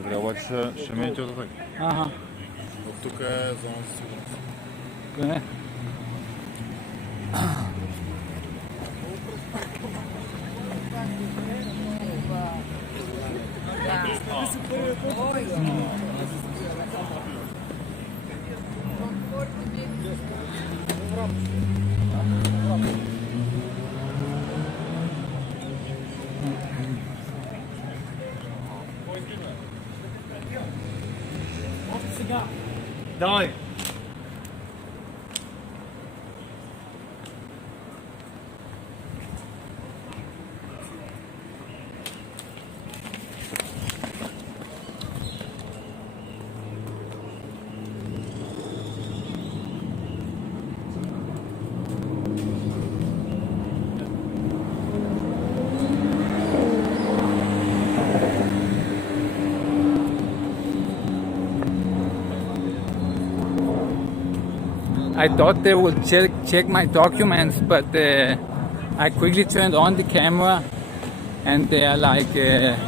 Добре, обаче ще минете от тук. Ага. От тук е зона за сигурност. Къде? Давай. I thought they would check my documents, but I quickly turned on the camera and they are like,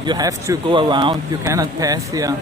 you have to go around, you cannot pass here.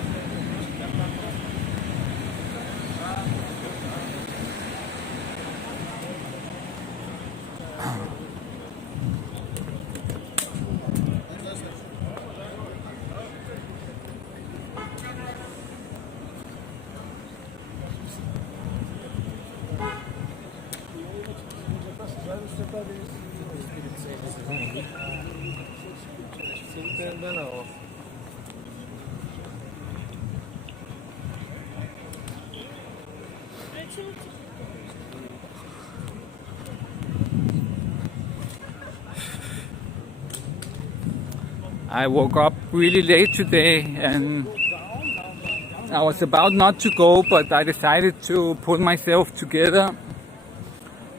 I woke up really late today and I was about not to go, but I decided to pull myself together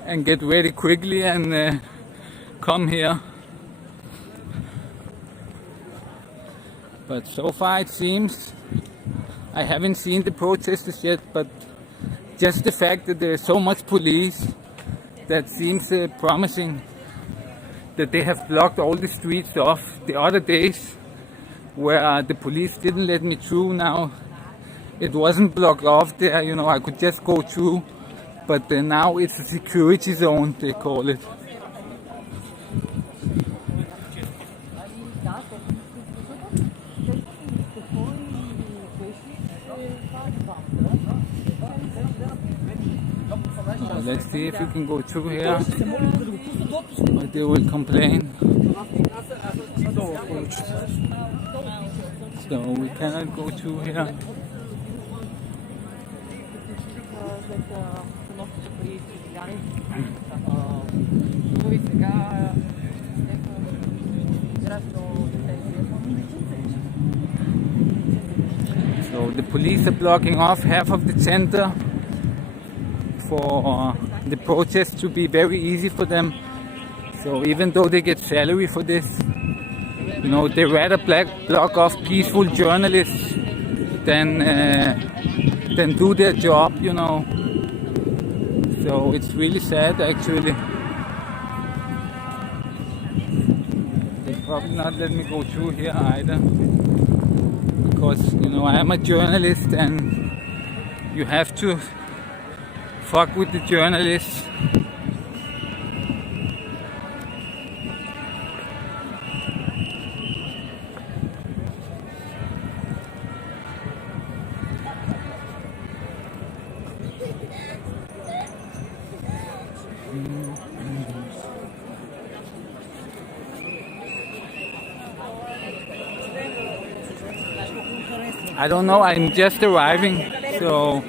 and get ready quickly and come here. But so far it seems I haven't seen the protesters yet, but just the fact that there is so much police, that seems promising. That they have blocked all the streets off. The other days where the police didn't let me through, now it wasn't blocked off there, you know, I could just go through, but now it's a security zone, they call it. Let's see if we can go through here, but they will complain. So we cannot go through here. So the police are blocking off half of the center for the protest to be very easy for them. So even though they get salary for this, you know, they rather block off peaceful journalists than do their job, you know. So it's really sad actually. They probably not let me go through here either, because, you know, I am a journalist and you have to fuck with the journalists. I don't know, I'm just arriving, so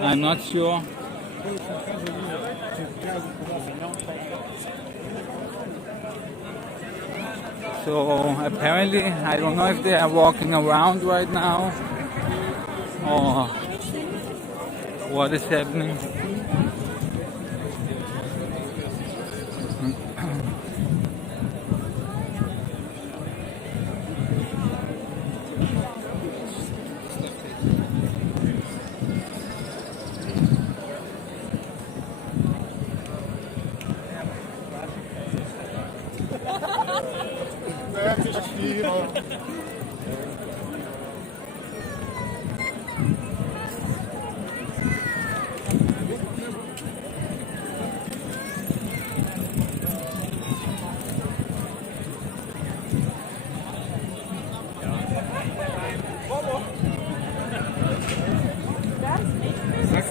I'm not sure. So apparently, I don't know if they are walking around right now or what is happening.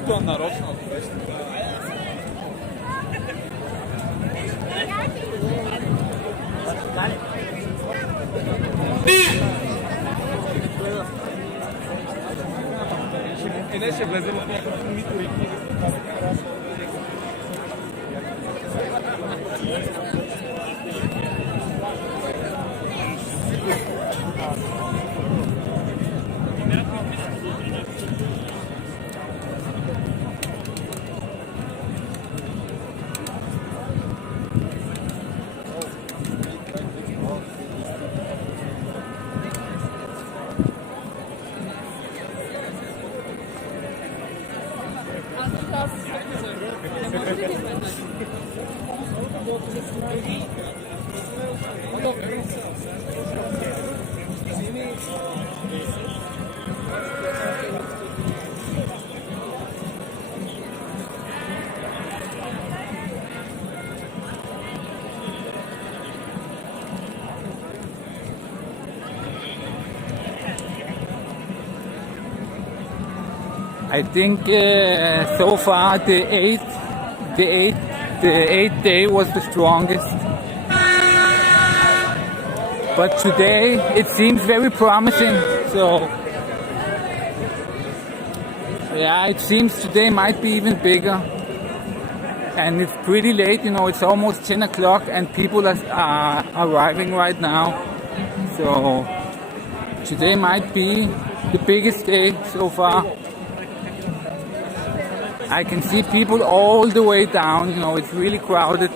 То нарочно. Иначе влезем в някакъв митори. I think so far the eighth day was the strongest. But today it seems very promising. So yeah, it seems today might be even bigger. And it's pretty late, you know, it's almost 10 o'clock and people are arriving right now. So today might be the biggest day so far. I can see people all the way down, you know, it's really crowded.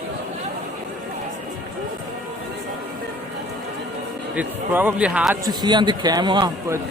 It's probably hard to see on the camera, but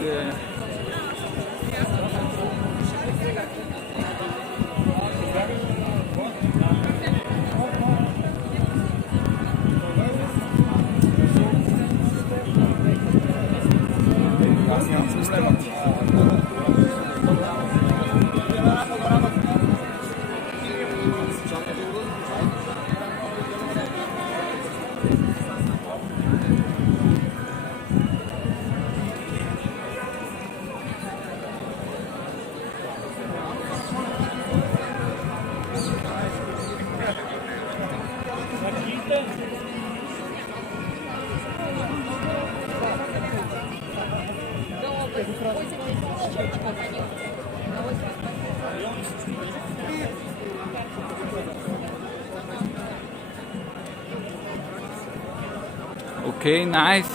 okay, nice.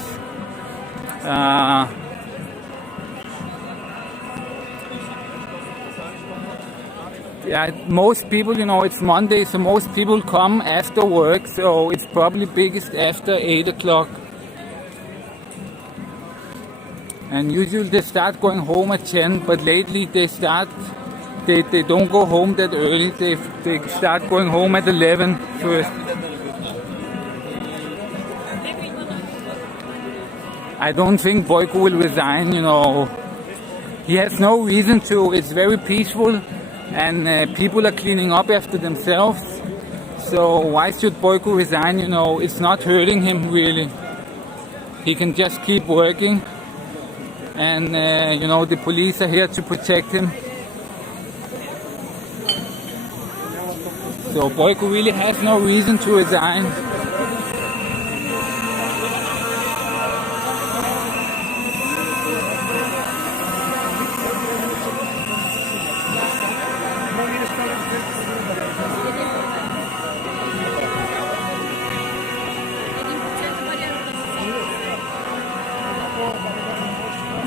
Yeah, most people, you know, it's Monday, so most people come after work, so it's probably biggest after 8 o'clock. And usually they start going home at 10, but lately they don't go home that early, they start going home at 11 first. I don't think Boyko will resign, you know. He has no reason to. It's very peaceful and people are cleaning up after themselves. So why should Boyko resign, you know? It's not hurting him really. He can just keep working. And you know, the police are here to protect him. So Boyko really has no reason to resign.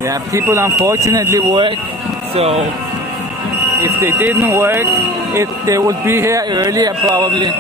Yeah, people unfortunately work, so if they didn't work, they would be here earlier probably.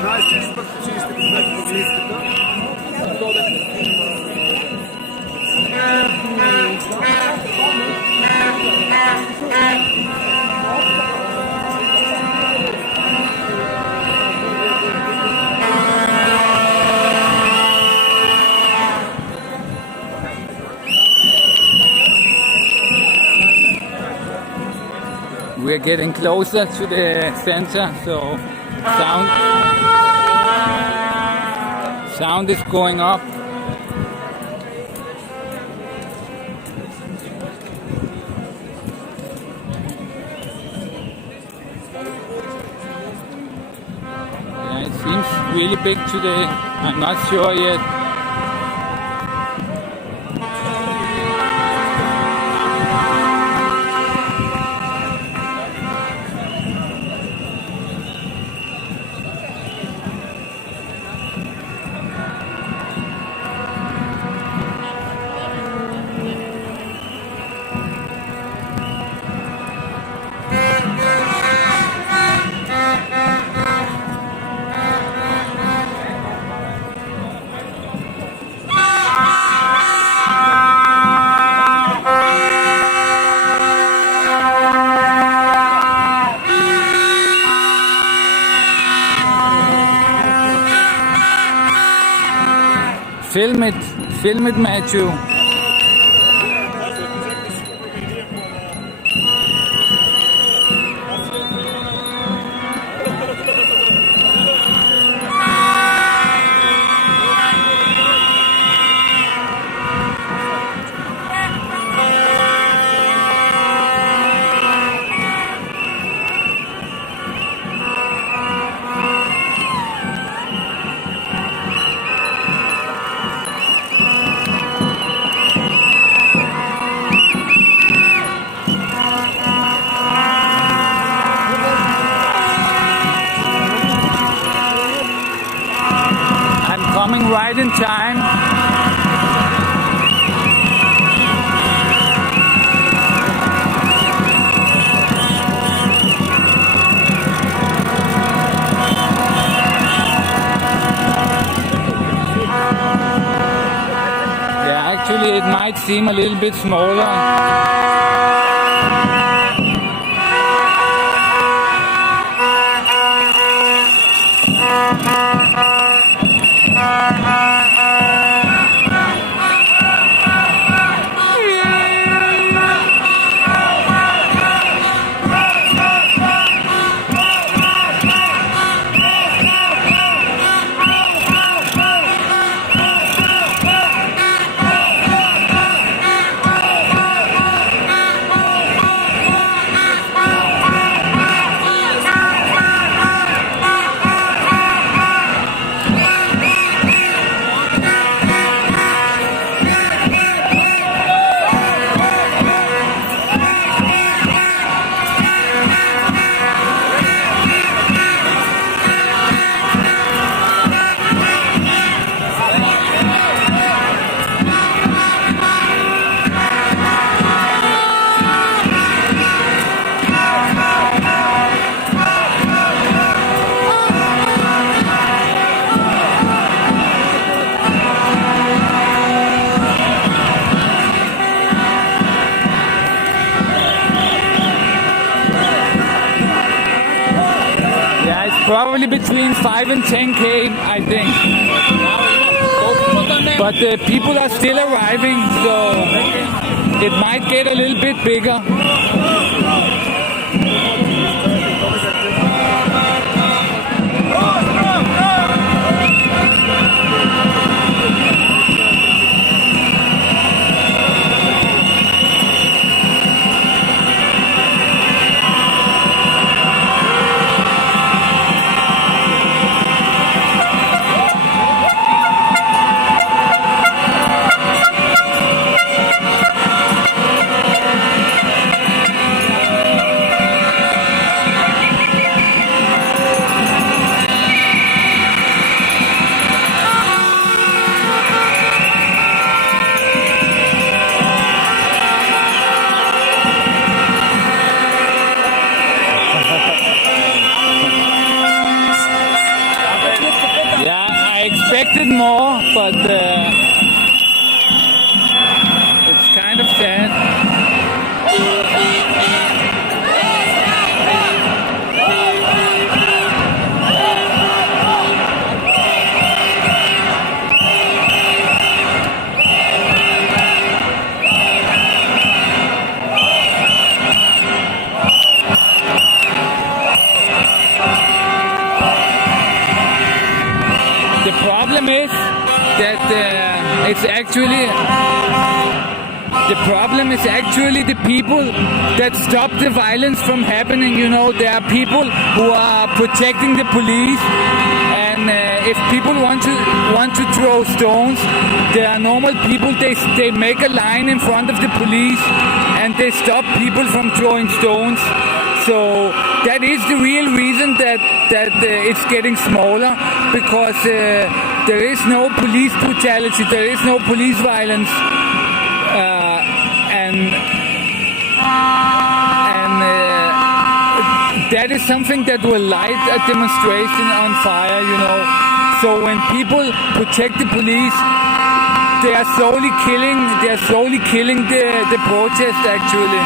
Знаеш, че чисто чисто, We're getting closer to the center, so sound is going up. Yeah, it seems really big today. I'm not sure yet. Film it, Matthew. Coming right in time. Yeah, actually it might seem a little bit smaller. Probably between 5 and 10K, I think. But the people are still arriving, so it might get a little bit bigger. Expected more, but it's kind of sad. it's actually the problem is actually the people that stop the violence from happening. You know, there are people who are protecting the police, and if people want to throw stones, there are normal people. They make a line in front of the police, and they stop people from throwing stones. So that is the real reason that it's getting smaller, because there is no police brutality, there is no police violence, and that is something that will light a demonstration on fire, you know. So when people protect the police, they are slowly killing the protest actually.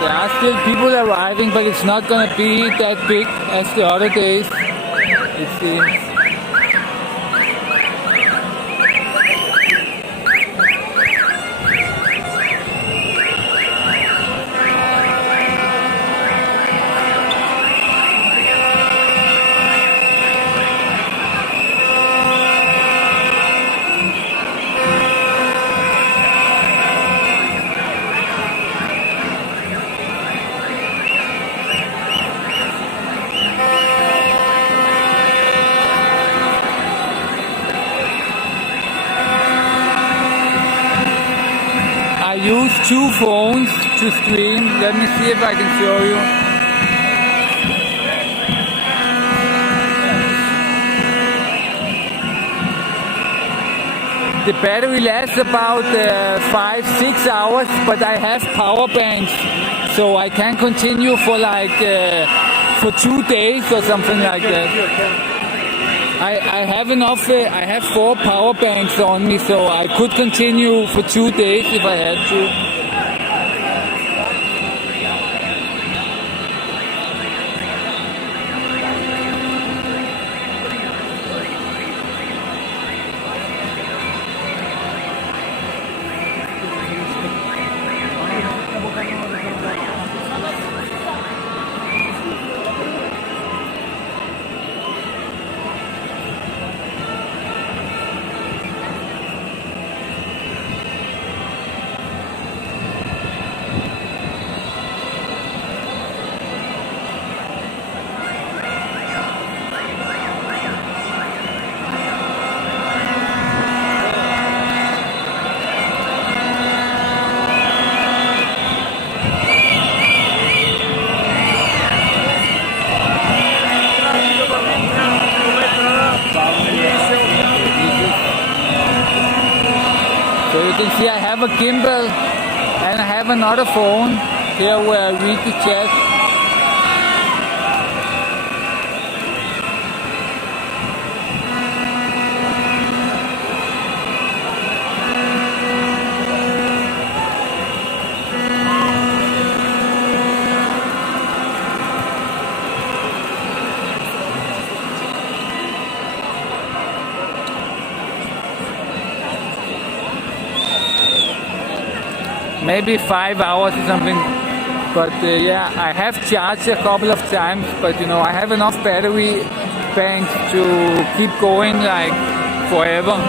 There are still people arriving, but it's not going to be that big as the other days, it seems. I use two phones to stream. Let me see if I can show you. The battery lasts about 5-6 hours, but I have power banks, so I can continue for like for 2 days or something like that. I have enough, I have 4 power banks on me, so I could continue for 2 days if I had to. So you can see I have a gimbal and I have another phone here where I read the chat. maybe 5 hours or something. But yeah, I have charged a couple of times, but you know, I have enough battery banks to keep going like forever.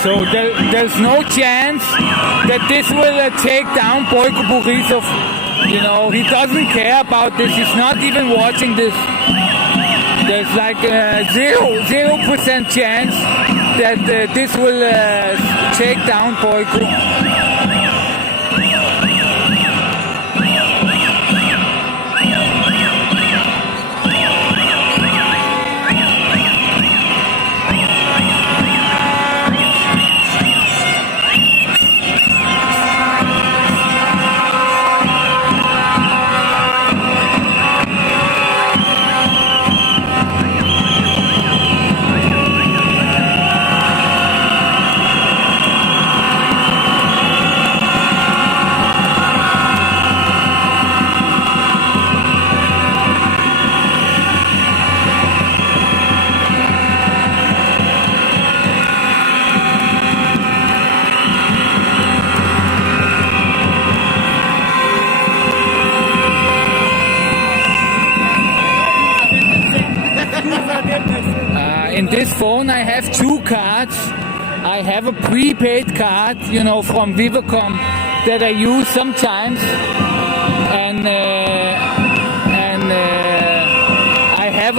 So there's no chance that this will take down Boyko Borisov. You know, he doesn't care about this. He's not even watching this. There's like a 0% chance that this will take down Boyko. In this phone I have two cards. I have a prepaid card, you know, from Viva.com that I use sometimes, and I have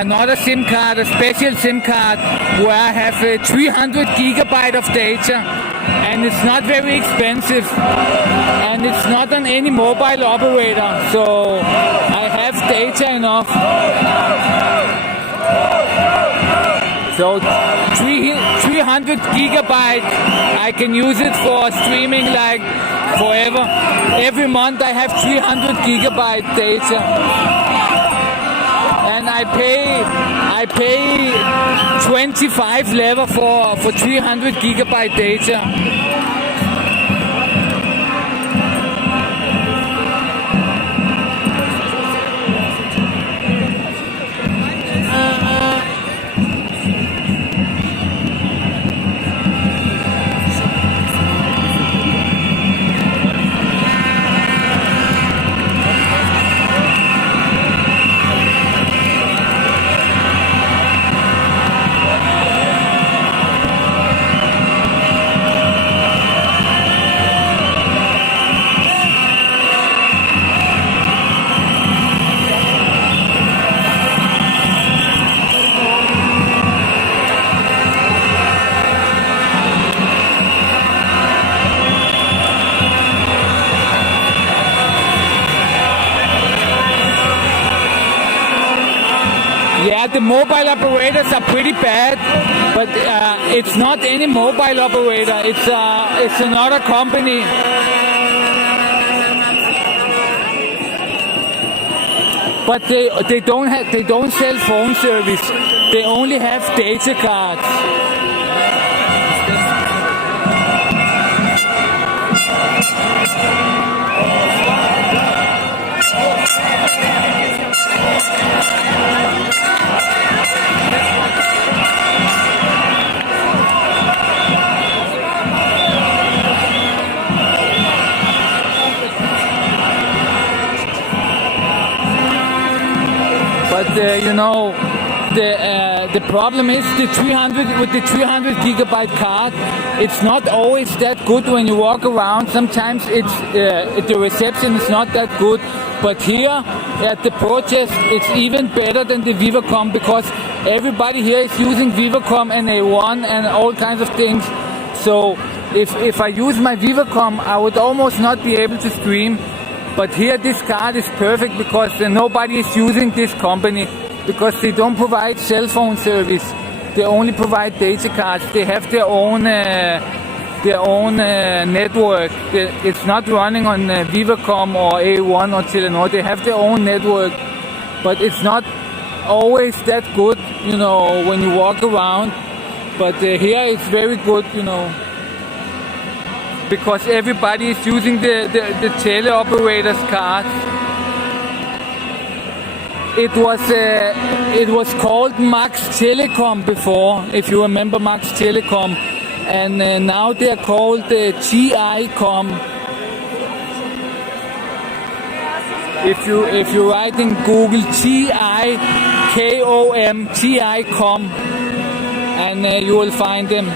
another SIM card, a special SIM card, where I have 300 gigabyte of data, and it's not very expensive, and it's not on any mobile operator, so I have data enough. So 300 gigabyte, I can use it for streaming like forever. Every month I have 300 gigabyte data, and I pay 25 lever for 300 gigabyte data. Yeah, the mobile operators are pretty bad, but it's not any mobile operator. It's another company. But they don't sell phone service. They only have data cards. the problem is the 300 gigabyte card. It's not always that good when you walk around. Sometimes the reception is not that good. But here at the protest, it's even better than the Viva.com because everybody here is using Viva.com and A1 and all kinds of things. So if I use my Viva.com, I would almost not be able to stream. But here this card is perfect because nobody is using this company because they don't provide cell phone service. They only provide data cards. They have their own network. It's not running on Viva.com or A1 or Telenor. They have their own network, but it's not always that good, when you walk around. But here it's very good, because everybody is using the teleoperator's card. It was called Max Telecom before, if you remember Max Telecom, and now they are called GI.com. If you write in Google GIKOM, GI.com, and you will find them.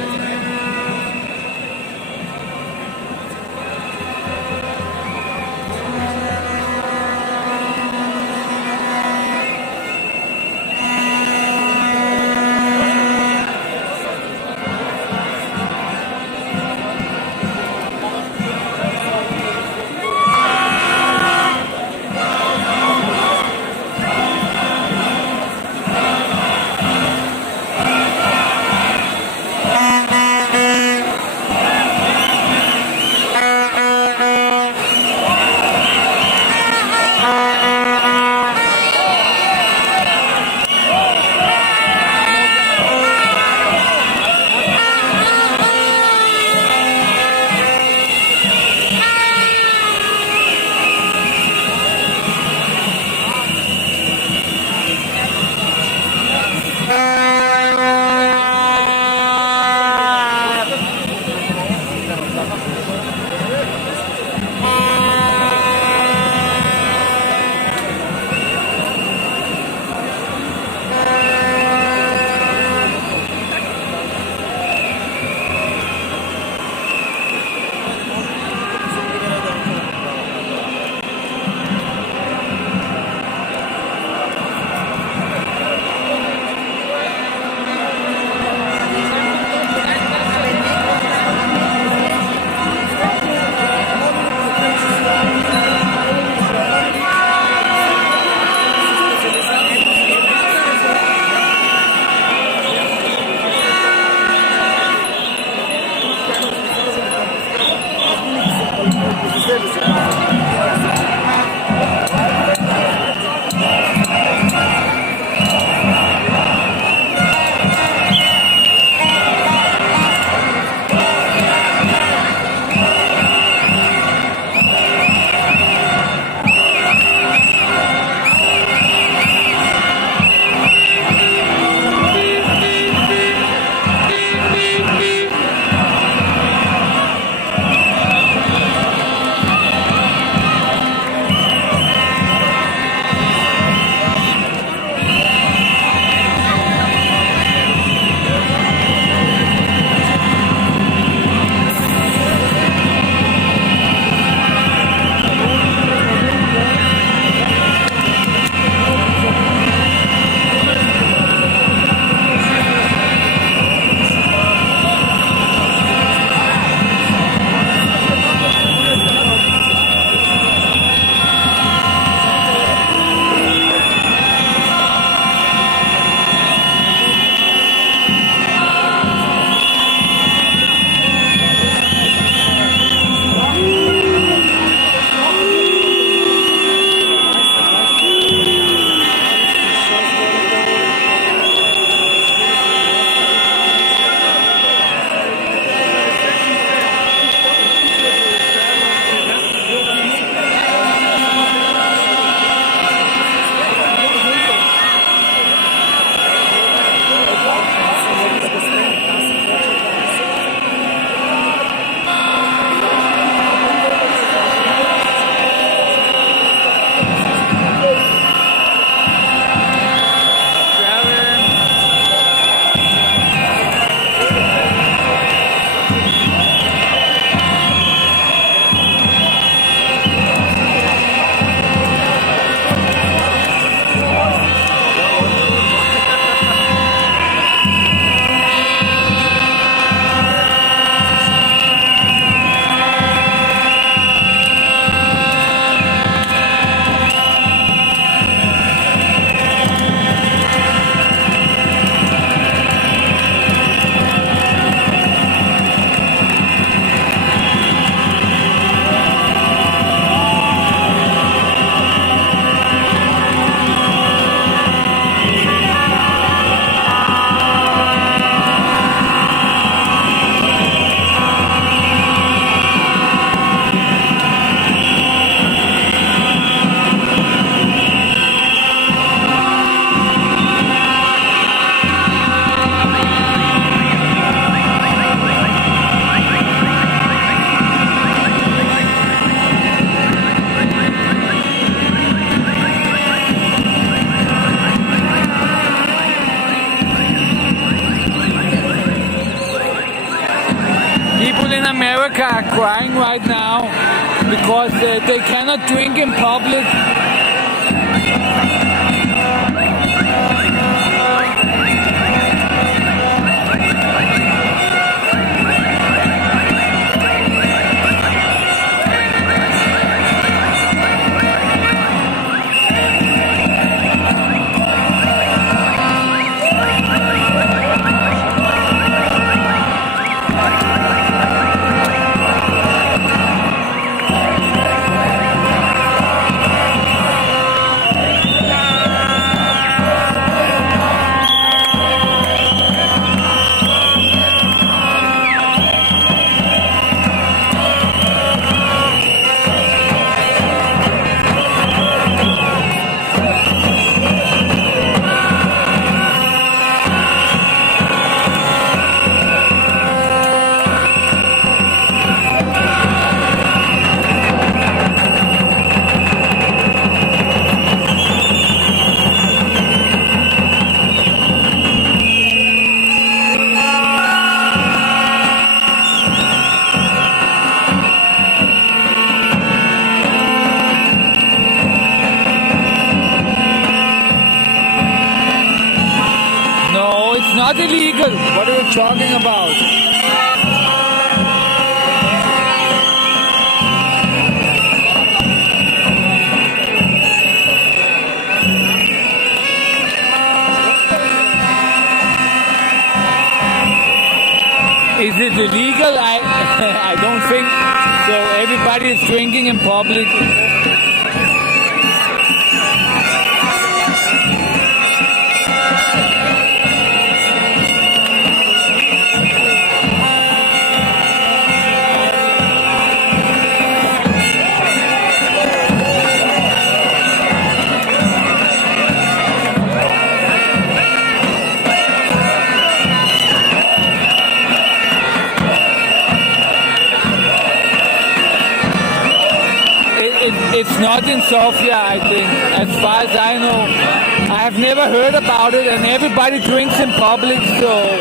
America are crying right now because they cannot drink in public. No, it's not illegal. What are you talking about? Is it illegal? I don't think so. Everybody is drinking in public. It's not in Sofia, I think, as far as I know. I have never heard about it, and everybody drinks in public, so...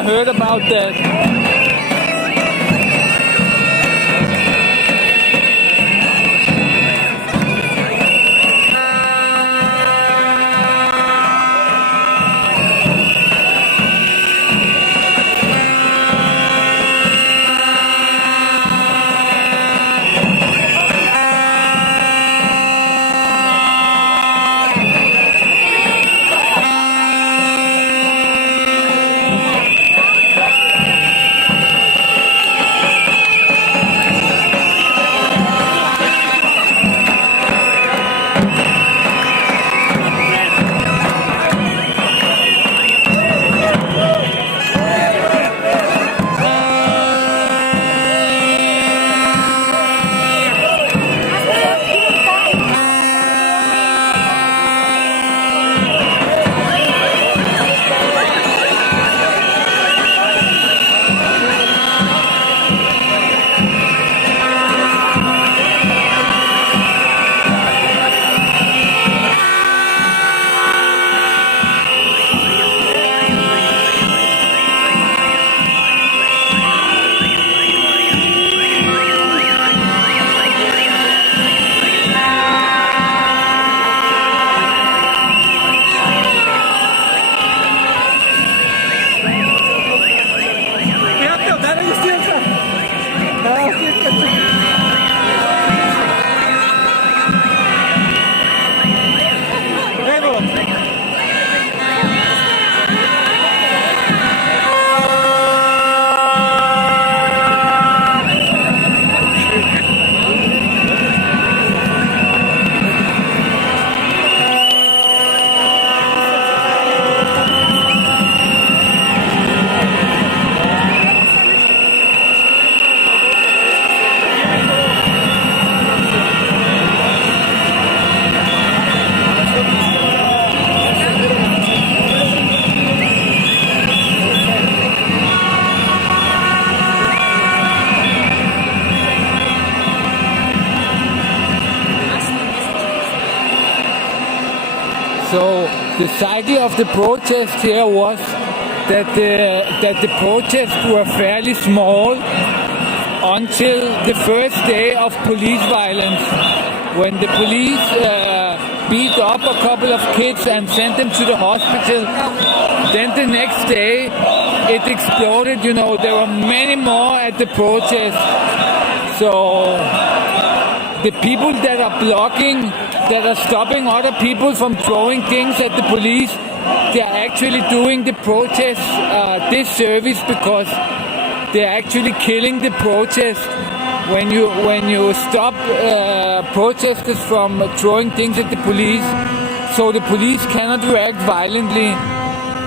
Heard about that. So the cycle of the protest here was that the protests were fairly small until the first day of police violence, when the police beat up a couple of kids and sent them to the hospital. Then the next day it exploded. You know, there were many more at the protest. So the people that are blocking, that are stopping other people from throwing things at the police, they are actually doing the protest disservice, because they're actually killing the protest. When you stop protesters from throwing things at the police, so the police cannot react violently,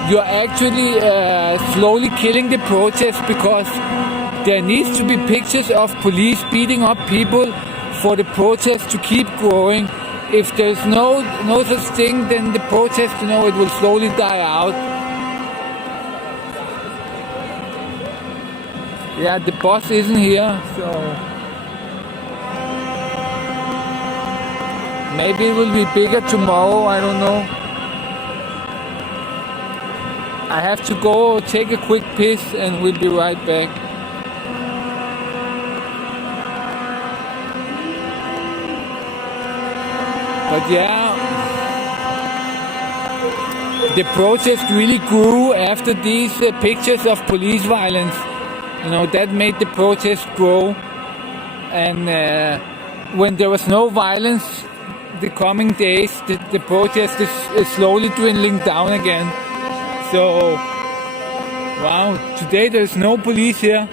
you're actually slowly killing the protest, because there needs to be pictures of police beating up people for the protest to keep growing. If there's no such thing, then the protest, you know, it will slowly die out. Yeah, the boss isn't here, so maybe it will be bigger tomorrow, I don't know. I have to go take a quick piss and we'll be right back. But yeah, the protest really grew after these pictures of police violence. You know, that made the protest grow. And when there was no violence, the coming days, the protest is slowly dwindling down again. So, wow, today there's no police here.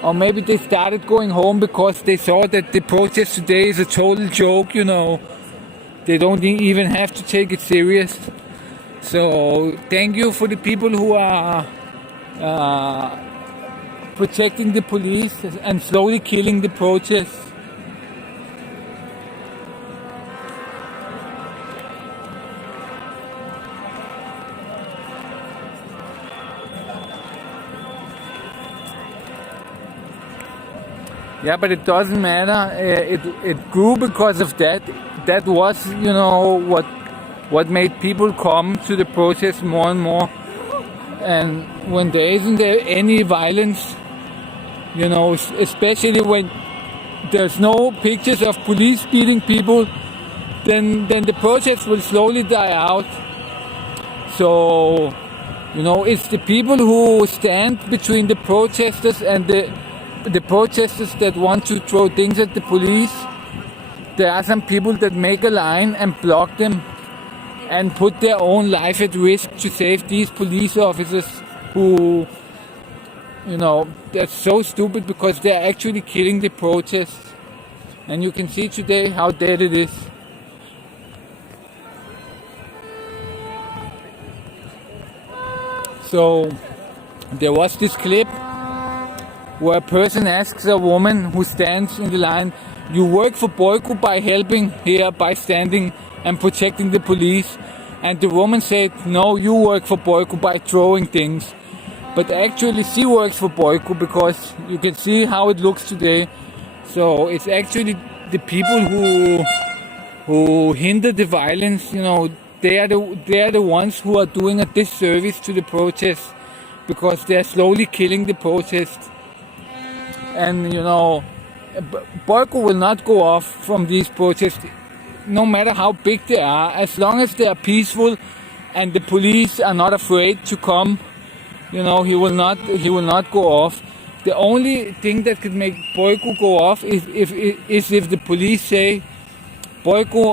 Or maybe they started going home because they saw that the protest today is a total joke, you know. They don't even have to take it serious. So, thank you for the people who are protecting the police and slowly killing the protests. Yeah, but it doesn't matter. It grew because of that. That was, you know, what made people come to the protest more and more. And when there isn't any violence, you know, especially when there's no pictures of police beating people, then the protest will slowly die out. So, you know, it's the people who stand between the protesters and the protesters that want to throw things at the police. There are some people that make a line and block them and put their own life at risk to save these police officers who, you know, that's so stupid, because they're actually killing the protest. And you can see today how dead it is. So there was this clip where a person asks a woman who stands in the line, "You work for Boyko by helping here, by standing and protecting the police?" And the woman said, "No, you work for Boyko by throwing things." But actually she works for Boyko, because you can see how it looks today. So it's actually the people who hinder the violence, you know, they are the ones who are doing a disservice to the protest, because they are slowly killing the protest. And, you know, Boyko will not go off from these protests, no matter how big they are, as long as they are peaceful and the police are not afraid to come. You know, he will not go off. The only thing that could make Boyko go off is if the police say, "Boyko,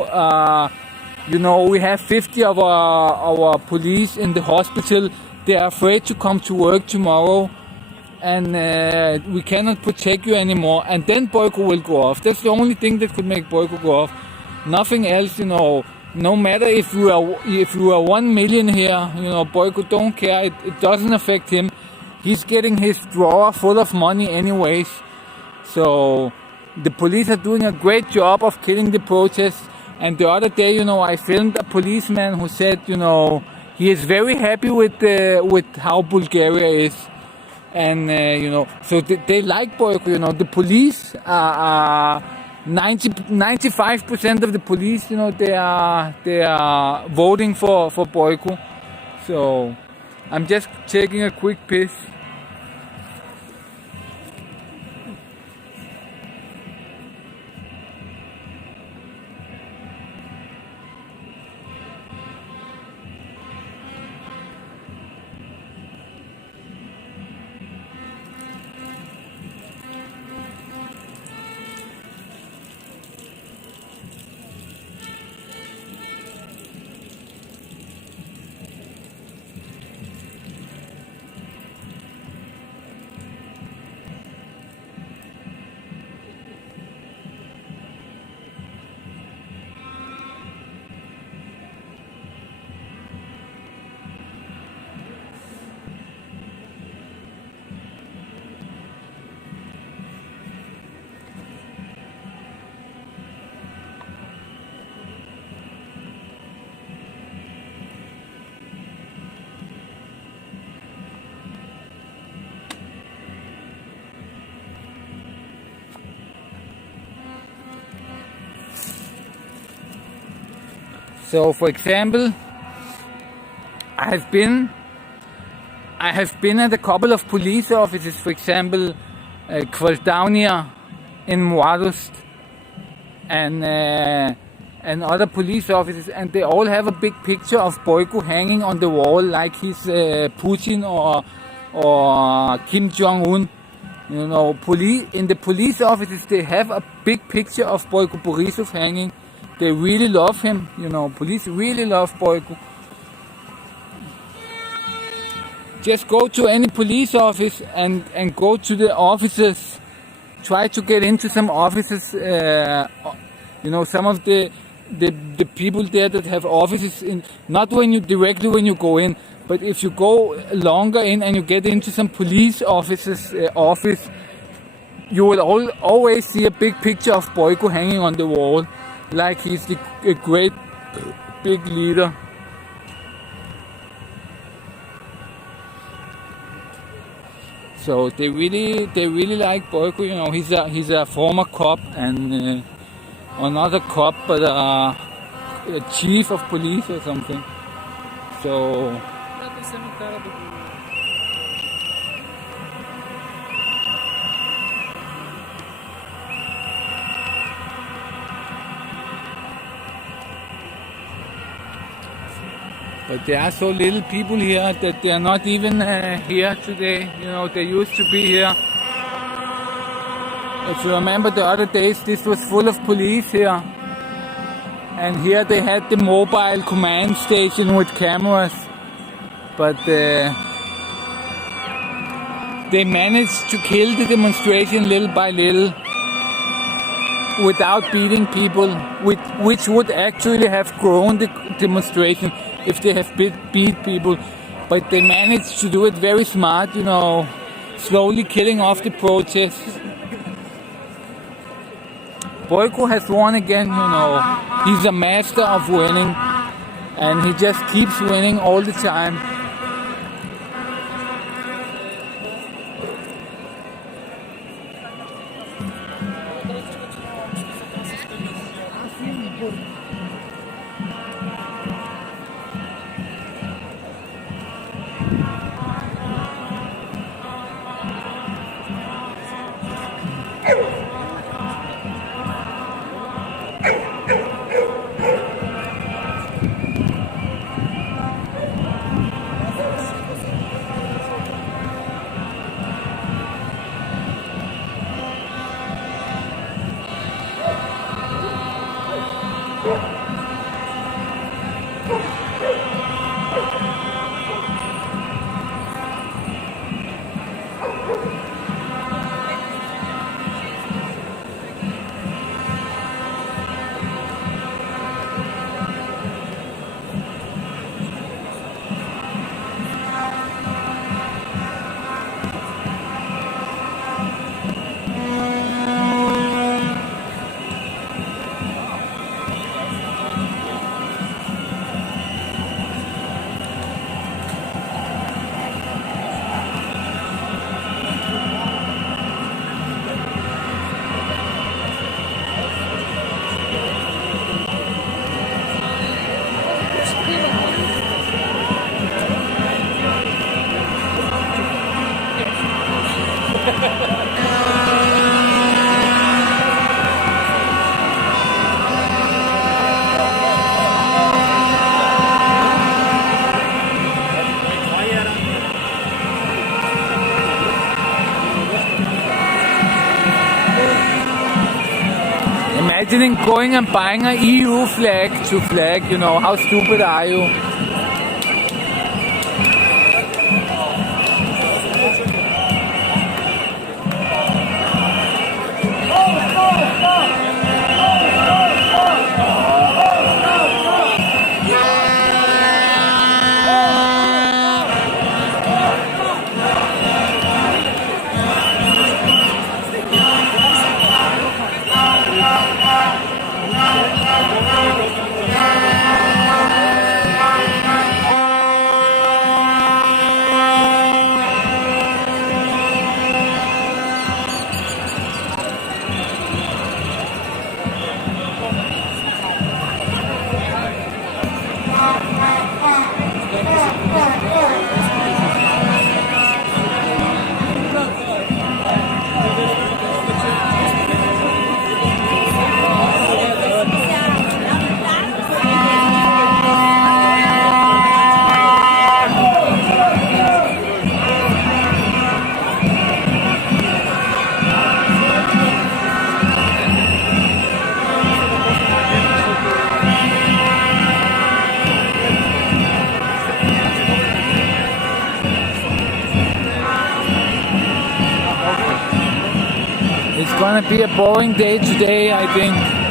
you know, we have 50 of our police in the hospital. They are afraid to come to work tomorrow, and we cannot protect you anymore." And then Boyko will go off. That's the only thing that could make Boyko go off. Nothing else, you know. No matter if you are 1 million here, you know, Boyko don't care. It doesn't affect him. He's getting his drawer full of money anyways. So the police are doing a great job of killing the protests. And the other day, you know, I filmed a policeman who said, you know, he is very happy with how Bulgaria is. And, you know, so they like Boyko, you know. The police are 95% of the police, they are voting for Boyko. So I'm just taking a quick piss. So, for example, I have been at a couple of police offices. For example, Kvaldavnia in Mladost and other police offices, and they all have a big picture of Boyko hanging on the wall, like he's Putin or Kim Jong-un. In the police offices, they have a big picture of Boyko Borisov hanging. They really love him, police really love Boyko. Just go to any police office and go to the offices. Try to get into some offices, some of the people there that have offices in, not when you go in, but if you go longer in and you get into some police offices, you will always see a big picture of Boyko hanging on the wall, like he's a great big leader. So they really like Boyko. He's a former cop and another cop, but a chief of police or something. So. But there are so little people here that they are not even here today. They used to be here. If you remember the other days, this was full of police here. And here they had the mobile command station with cameras. But they managed to kill the demonstration little by little without beating people, which would actually have grown the demonstration if they have beat people. But they managed to do it very smart, slowly killing off the protests. Boyko has won again, he's a master of winning, and he just keeps winning all the time. imagining going and buying an EU flag to flag, you know, how stupid are you? It's gonna be a boring day today, I think.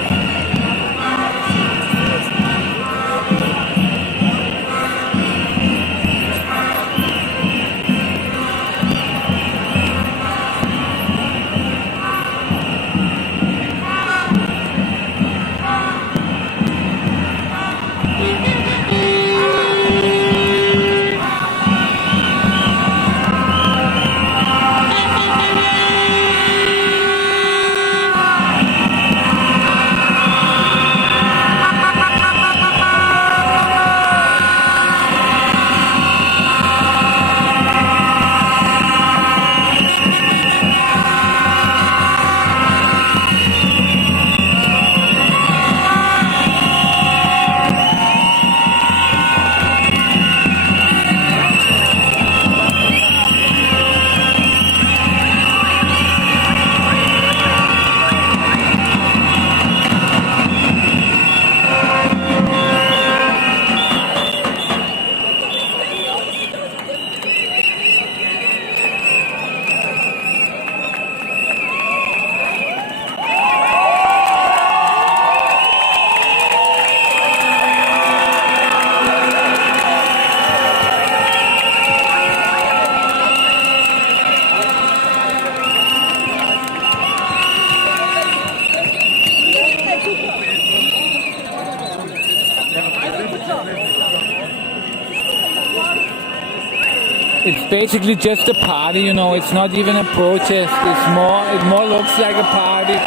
It's basically just a party, you know, it's not even a protest, it more looks like a party.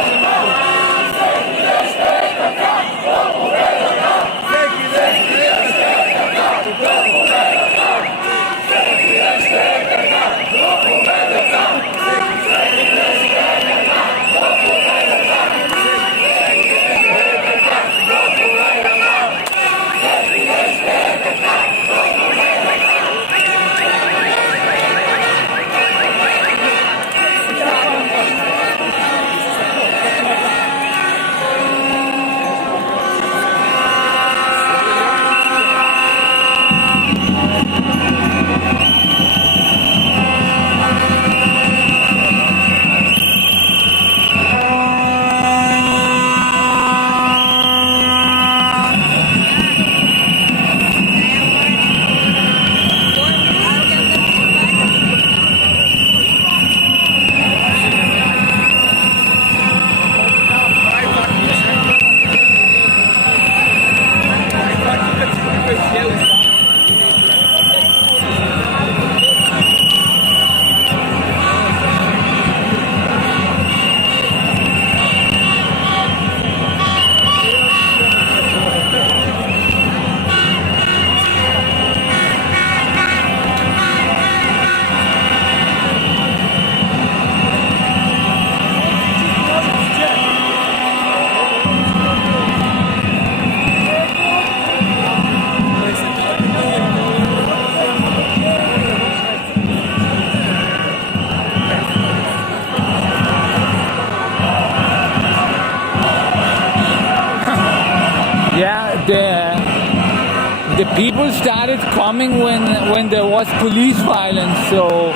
the people started coming when there was police violence. So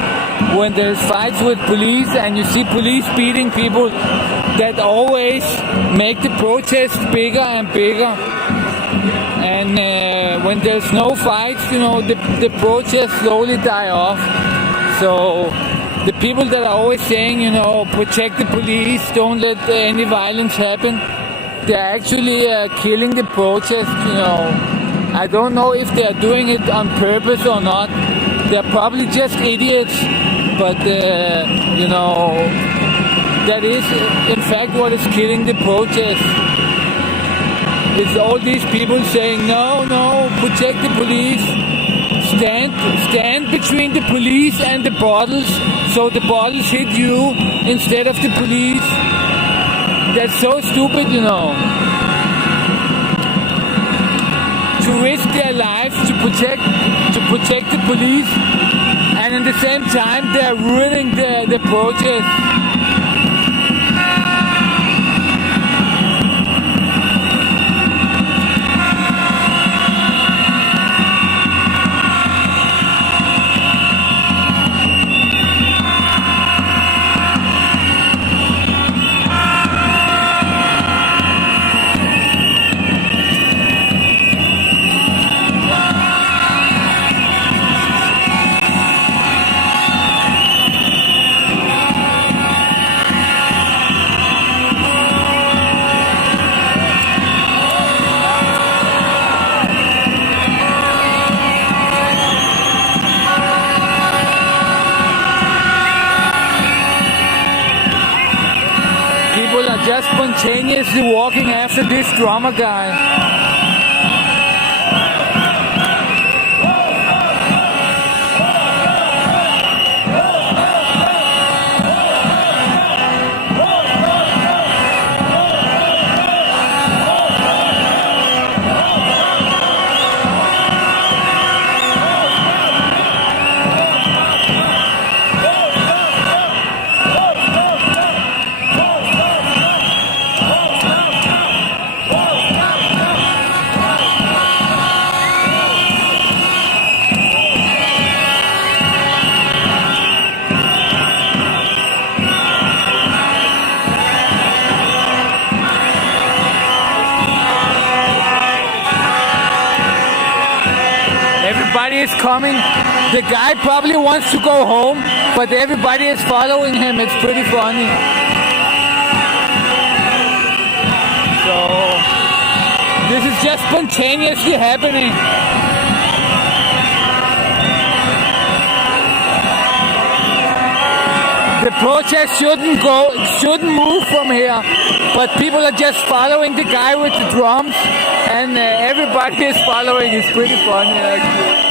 when there's fights with police and you see police beating people, that always make the protest bigger and bigger. And when there's no fights, the protests slowly die off. So the people that are always saying, protect the police, don't let any violence happen, they're actually killing the protest. I don't know if they're doing it on purpose or not. They're probably just idiots, but that is in fact what is killing the protest. It's all these people saying, no, protect the police. Stand between the police and the bottles, so the bottles hit you instead of the police. That's so stupid, To risk their lives to protect the police, and at the same time they're ruining the protest. People are just spontaneously walking after this drummer guy. Everybody is coming. The guy probably wants to go home, but everybody is following him. It's pretty funny. So this is just spontaneously happening. The protest shouldn't move from here, but people are just following the guy with the drums, and everybody is following. It's pretty funny, actually.